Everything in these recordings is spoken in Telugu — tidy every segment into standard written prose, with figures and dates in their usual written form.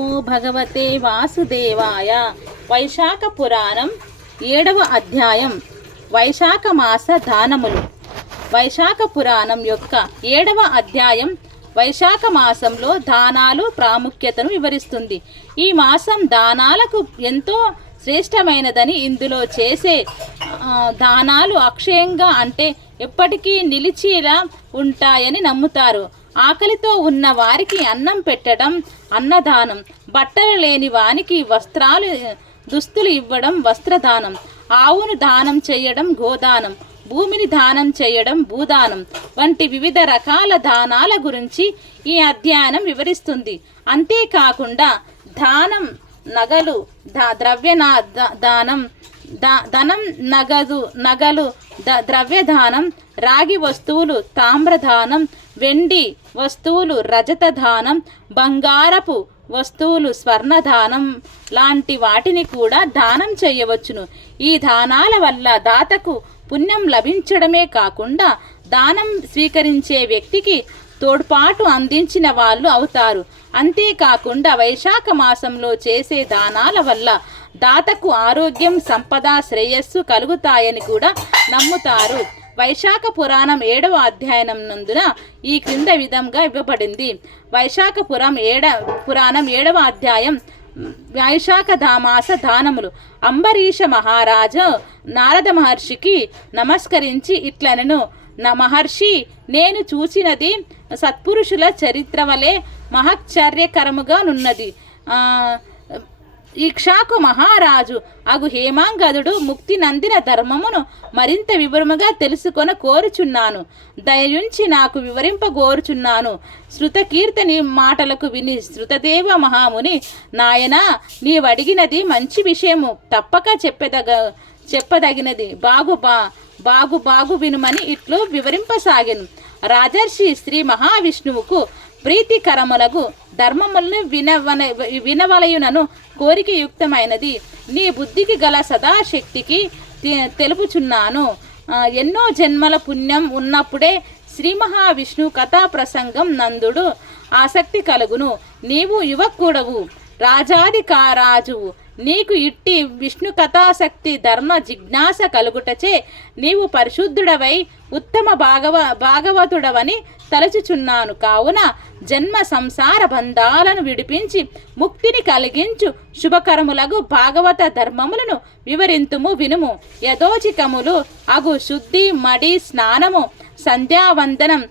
నమో భగవతే వాసుదేవాయ. వైశాఖ పురాణం 7వ అధ్యాయం వైశాఖ మాస దానములు. వైశాఖ పురాణం యొక్క 7వ అధ్యాయం వైశాఖ మాసంలో దానాలు ప్రాముఖ్యతను వివరిస్తుంది. ఈ మాసం దానాలకు ఎంతో శ్రేష్టమైనదని, ఇందులో చేసే దానాలు అక్షయంగా అంటే ఎప్పటికీ నిలిచేలా ఉంటాయని నమ్ముతారు. ఆకలితో ఉన్న వారికి అన్నం పెట్టడం అన్నదానం, బట్టలు లేని వానికి దుస్తులు ఇవ్వడం వస్త్రదానం, ఆవును దానం చేయడం గోదానం, భూమిని దానం చేయడం భూదానం వంటి వివిధ రకాల దానాల గురించి ఈ అధ్యయనం వివరిస్తుంది. అంతేకాకుండా దానం నగలు, దానం ధనం, నగలు ద్రవ్యదానం, రాగి వస్తువులు తామ్రదానం, వెండి వస్తువులు రజతదానం, బంగారపు వస్తువులు స్వర్ణదానం లాంటి వాటిని కూడా దానం చేయవచ్చును. ఈ దానాల వల్ల దాతకు పుణ్యం లభించడమే కాకుండా దానం స్వీకరించే వ్యక్తికి తోడ్పాటు అందించిన వాళ్ళు అవుతారు. అంతేకాకుండా వైశాఖ మాసంలో చేసే దానాల వల్ల దాతకు ఆరోగ్యం, సంపద, శ్రేయస్సు కలుగుతాయని కూడా నమ్ముతారు. వైశాఖ పురాణం 7వ అధ్యాయం నందున ఈ క్రింద విధంగా ఇవ్వబడింది. వైశాఖ పురాణం 7వ అధ్యాయం వైశాఖ మాస దానములు. అంబరీష మహారాజు నారద మహర్షికి నమస్కరించి ఇట్లనెను: మహర్షి, నేను చూచినది సత్పురుషుల చరిత్ర వలె మహశ్చర్యకరముగా నున్నది. ఇక్షాకు మహారాజు అగు హేమాంగదుడు ముక్తి నందిన ధర్మమును మరింత వివరముగా తెలుసుకొన కోరుచున్నాను. దయయుంచి నాకు వివరింపగోరుచున్నాను. శృతకీర్తని మాటలకు విని శృతదేవ మహాముని: నాయనా, నీవడిగినది మంచి విషయము, తప్పక చెప్పదగినది. బాగు వినుమని ఇట్లు వివరింపసాగెను. రాజర్షి శ్రీ మహావిష్ణువుకు ప్రీతికరములకు ధర్మములను వినవలయునను కోరిక యుక్తమైనది. నీ బుద్ధికి గల సదాశక్తికి తెలుపుచున్నాను. ఎన్నో జన్మల పుణ్యం ఉన్నప్పుడే శ్రీ మహావిష్ణు కథా ప్రసంగం నందుడు ఆసక్తి కలుగును. నీవు యువకుడవు, రాజువు. నీకు ఇట్టి విష్ణు కథాశక్తి ధర్మ జిజ్ఞాస కలుగుటచే నీవు పరిశుద్ధుడవై ఉత్తమ భాగవతుడవని తలచుచున్నాను. కావున జన్మ సంసార బంధాలను విడిపించి ముక్తిని కలిగించు శుభకరములగు భాగవత ధర్మములను వివరింతుము వినుము. యథోచికములు అగు శుద్ధి, మడి, స్నానము, సంధ్యావందనం,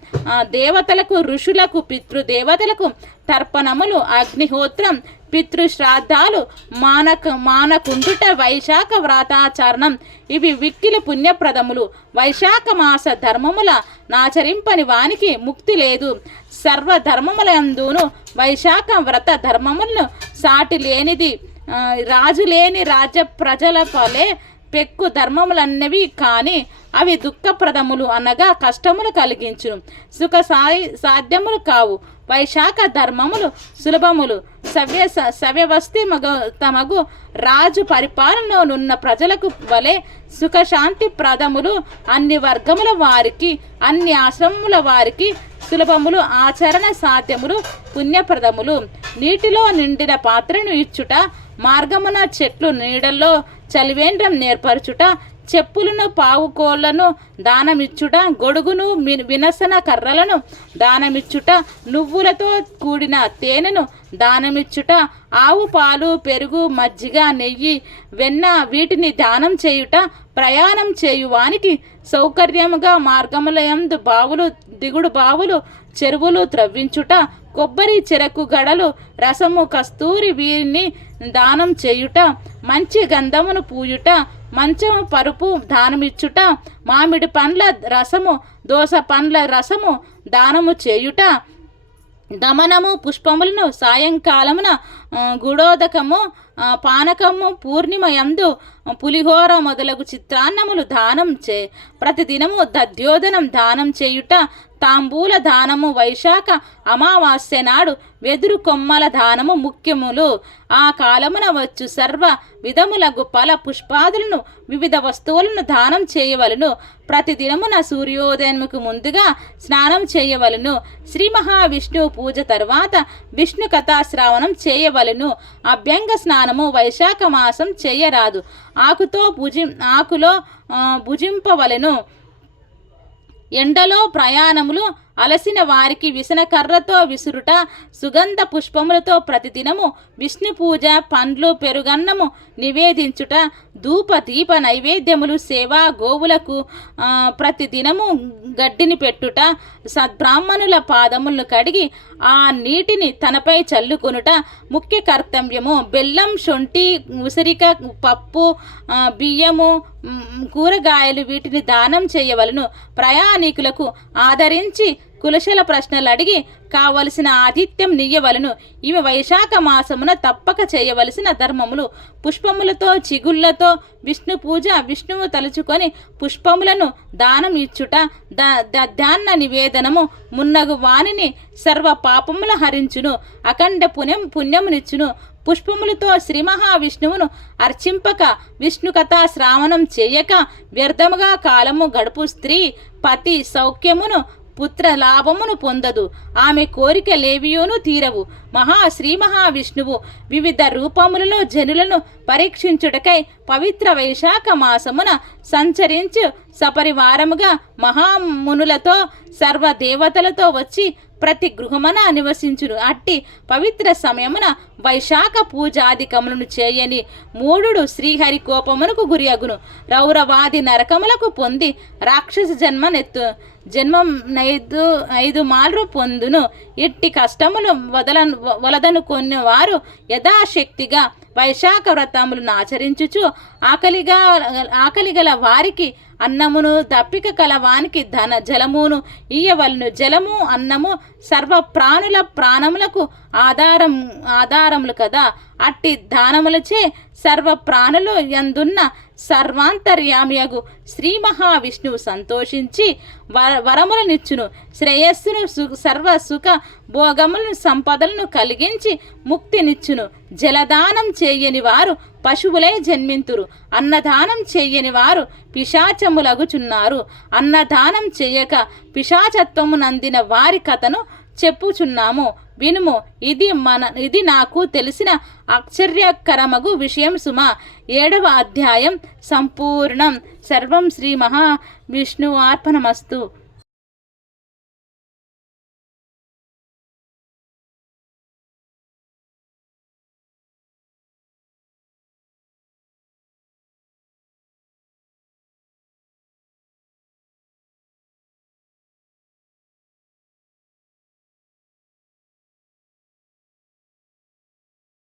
దేవతలకు, ఋషులకు, పితృదేవతలకు తర్పణములు, అగ్నిహోత్రం, పితృశ్రాద్ధాలు మానకుండుట వైశాఖ వ్రతాచరణం ఇవి విక్కిలి పుణ్యప్రదములు. వైశాఖ మాస ధర్మముల నాచరింపని వానికి ముక్తి లేదు. సర్వధర్మములందును వైశాఖ వ్రత ధర్మములను సాటి లేనిది. రాజులేని రాజ్య ప్రజల పలే పెక్కు ధర్మములన్నవి కాని అవి దుఃఖప్రదములు, అనగా కష్టములు కలిగించును, సుఖ సాధ్యములు కావు. వైశాఖ ధర్మములు సులభములు. సవ్యవస్థి తమగు రాజు పరిపాలనలోనున్న ప్రజలకు వలె సుఖశాంతి ప్రదములు. అన్ని వర్గముల వారికి, అన్ని ఆశ్రమముల వారికి సులభములు, ఆచరణ సాధ్యములు, పుణ్యప్రదములు. నీటిలో నిండిన పాత్రను ఇచ్చుట, మార్గమున చెట్లు నీడల్లో చలివేంద్రం నేర్పరచుట, చెప్పులను, పావుకోళ్లను దానమిచ్చుట, గొడుగును, వినసన కర్రలను దానమిచ్చుట, నువ్వులతో కూడిన తేనెను దానమిచ్చుట, ఆవు పాలు, పెరుగు, మజ్జిగ, నెయ్యి, వెన్న వీటిని దానం చేయుట, ప్రయాణం చేయువానికి సౌకర్యముగా మార్గములయందు దిగుడు బావులు, చెరువులు త్రవ్వించుట, కొబ్బరి, చెరకు గడలు, రసము, కస్తూరి వీరిని దానం చేయుట, మంచి గంధమును పూయుట, మంచము, పరుపు దానమిచ్చుట, మామిడి పండ్ల రసము, దోస పండ్ల రసము దానము చేయుట, దమనము, పుష్పములను సాయంకాలమున గుడోదకము, పానకము, పూర్ణిమ యందు పులిహోర మొదలగు చిత్రాన్నములు దానం ప్రతిదినము దద్యోదనం దానం చేయుట, తాంబూల దానము వైశాఖ అమావాస్య నాడు వెదురు కొమ్మల దానము ముఖ్యములు. ఆ కాలమున వచ్చు సర్వ విధములగు ఫల పుష్పాదులను వివిధ వస్తువులను దానం చేయవలను. ప్రతిదినమున సూర్యోదయముకు ముందుగా స్నానం చేయవలను. శ్రీ మహావిష్ణువు పూజ తరువాత విష్ణు కథాశ్రావణం చేయవలను. అభ్యంగ స్నానము వైశాఖ మాసం చేయరాదు. ఆకులో భుజింపవలెను. ఎండలో ప్రయాణములు అలసిన వారికి విసనకర్రతో విసురుట, సుగంధ పుష్పములతో ప్రతిదినము విష్ణు పూజ, పండ్లు, పెరుగన్నము నివేదించుట, ధూప దీప నైవేద్యములు, సేవ, గోవులకు ప్రతిదినము గడ్డిని పెట్టుట, సద్బ్రాహ్మణుల పాదములను కడిగి ఆ నీటిని తనపై చల్లుకొనుట ముఖ్య కర్తవ్యము. బెల్లం, శొంఠి, ఉసిరిక, పప్పు, బియ్యము, కూరగాయలు వీటిని దానం చేయవలను. ప్రయాణికులకు ఆదరించి కులశల ప్రశ్నలు అడిగి కావలసిన ఆతిథ్యం నీయవలను. ఇవి వైశాఖ మాసమున తప్పక చేయవలసిన ధర్మములు. పుష్పములతో, చిగుళ్లతో విష్ణు పూజ, విష్ణువు తలుచుకొని పుష్పములను దానం ఇచ్చుట, ధాన్య నివేదనము మున్నగు వానిని సర్వ పాపముల హరించును, అఖండ పుణ్యమునిచ్చును. పుష్పములతో శ్రీ మహావిష్ణువును అర్చింపక, విష్ణు కథా శ్రావణం చేయక వ్యర్థముగా కాలము గడుపు స్త్రీ పతి సౌఖ్యమును, పుత్ర లాభమును పొందదు. ఆమె కోరికలేవియోను తీరవు. శ్రీ మహావిష్ణువు వివిధ రూపములలో జనులను పరీక్షించుటకై పవిత్ర వైశాఖ మాసమున సంచరించు సపరివారముగా మహామునులతో సర్వదేవతలతో వచ్చి ప్రతి గృహమున నివసించును. అట్టి పవిత్ర సమయమున వైశాఖ పూజాధికములను చేయని మూఢుడు శ్రీహరి కోపమునకు గురి అగును. రౌరవాది నరకములకు పొంది రాక్షస జన్మం 5 మార్లు పొందును. ఇట్టి కష్టములు వలదనుకున్న వారు యథాశక్తిగా వైశాఖ వ్రతములను ఆచరించుచు ఆకలిగల వారికి అన్నమును, దప్పిక కలవానికి జలమును ఇయ్యవలను. జలము, అన్నము సర్వ ప్రాణుల ప్రాణములకు ఆధారములు కదా. అట్టి దానములచే సర్వ ప్రాణులు యందున్న సర్వాంతర్యామియగు శ్రీ మహావిష్ణువు సంతోషించి వరములనిచ్చును. శ్రేయస్సును, సర్వ సుఖ భోగములను, సంపదలను కలిగించి ముక్తినిచ్చును. జలదానం చేయని వారు పశువులై జన్మింతురు. అన్నదానం చేయని వారు పిశాచములగుచున్నారు. అన్నదానం చేయక పిశాచత్వము నందిన వారి కథను చెప్పుచున్నాము, వినుము. ఇది నాకు తెలిసిన ఆశ్చర్యకరమగు విషయం సుమ. 7వ అధ్యాయం సంపూర్ణం. సర్వం శ్రీ మహావిష్ణువార్పణమస్తు.